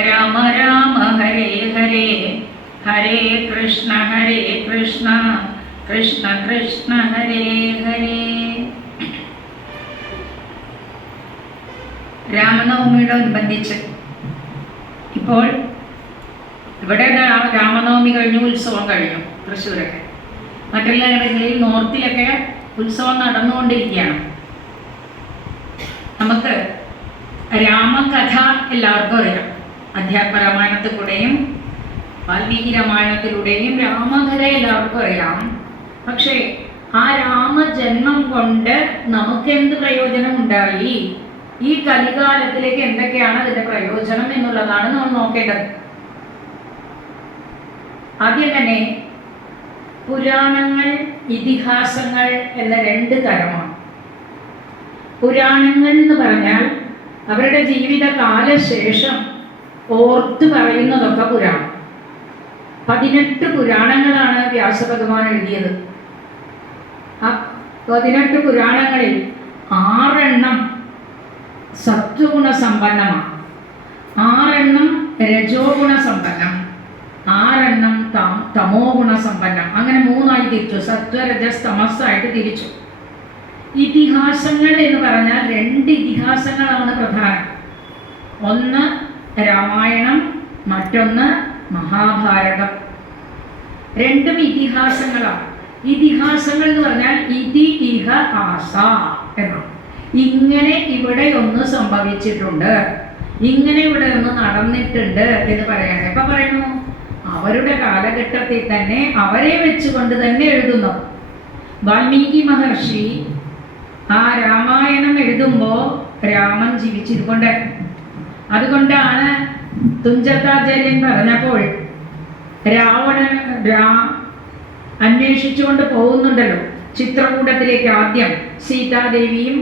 രാമ രാമ ഹരേ ഹരേ ഹരേ കൃഷ്ണ കൃഷ്ണ കൃഷ്ണ ഹരേ ഹരേ. രാമനവമിയോടനുബന്ധിച്ച് ഇപ്പോൾ ഇവിടെ രാമനവമി കഴിഞ്ഞു, ഉത്സവം കഴിഞ്ഞു തൃശ്ശൂരൊക്കെ. മറ്റുള്ള ഇടങ്ങളിൽ നോർത്തിലൊക്കെ ഉത്സവം നടന്നുകൊണ്ടിരിക്കുകയാണ്. നമുക്ക് രാമകഥ എല്ലാവർക്കും അറിയാം. അധ്യാത്മരാമായണത്തിൽ കൂടെയും വാൽമീകി രാമായണത്തിലൂടെയും രാമകഥ എല്ലാവർക്കും അറിയാം. പക്ഷേ ആ രാമജന്മം കൊണ്ട് നമുക്കെന്ത് പ്രയോജനം ഉണ്ടായി, ഈ കലികാലത്തിലേക്ക് എന്തൊക്കെയാണ് അതിൻ്റെ പ്രയോജനം എന്നുള്ളതാണ് നമ്മൾ നോക്കേണ്ടത്. ആദ്യം തന്നെ പുരാണങ്ങൾ, ഇതിഹാസങ്ങൾ എന്ന രണ്ട് തരമാണ്. പുരാണങ്ങൾ എന്ന് പറഞ്ഞാൽ അവരുടെ ജീവിതകാലശേഷം ഓർത്ത് പറയുന്നതൊക്കെ പുരാണം. 18 പുരാണങ്ങളാണ് വ്യാസഭഗവാൻ എഴുതിയത്. ആ 18 പുരാണങ്ങളിൽ 6 സത്വഗുണ സമ്പന്നമാണ്, 6 രജോ ഗുണ സമ്പന്നം, 6 തമോ ഗുണ സമ്പന്നം. അങ്ങനെ 3 തിരിച്ചു, സത്വരജസ് തമസ്സായിട്ട് തിരിച്ചു. ഇതിഹാസങ്ങൾ എന്ന് പറഞ്ഞാൽ 2 ഇതിഹാസങ്ങളാണ് പ്രധാനം. ഒന്ന് രാമായണം, മറ്റൊന്ന് മഹാഭാരതം. രണ്ടും ഇതിഹാസങ്ങളാണ്. ഇതിഹാസങ്ങൾ എന്ന് പറഞ്ഞാൽ ഇതി ഇഹ ആസ എന്നാണ്. ഇങ്ങനെ ഇവിടെ ഒന്ന് സംഭവിച്ചിട്ടുണ്ട്, ഇങ്ങനെ ഇവിടെ ഒന്ന് നടന്നിട്ടുണ്ട് എന്ന് പറയാണ്. എപ്പം പറയുന്നു? അവരുടെ കാലഘട്ടത്തിൽ തന്നെ അവരെ വെച്ചുകൊണ്ട് തന്നെ എഴുതുന്നു. വാൽമീകി മഹർഷി ആ രാമായണം എഴുതുമ്പോൾ രാമൻ ജീവിച്ചിരിക്കൊണ്ട്, അതുകൊണ്ടാണ് തുഞ്ചത്താചാര്യൻ പറഞ്ഞപ്പോൾ രാവണൻ അന്വേഷിച്ചുകൊണ്ട് പോകുന്നുണ്ടല്ലോ ചിത്രകൂടത്തിലേക്ക്. ആദ്യം സീതാദേവിയും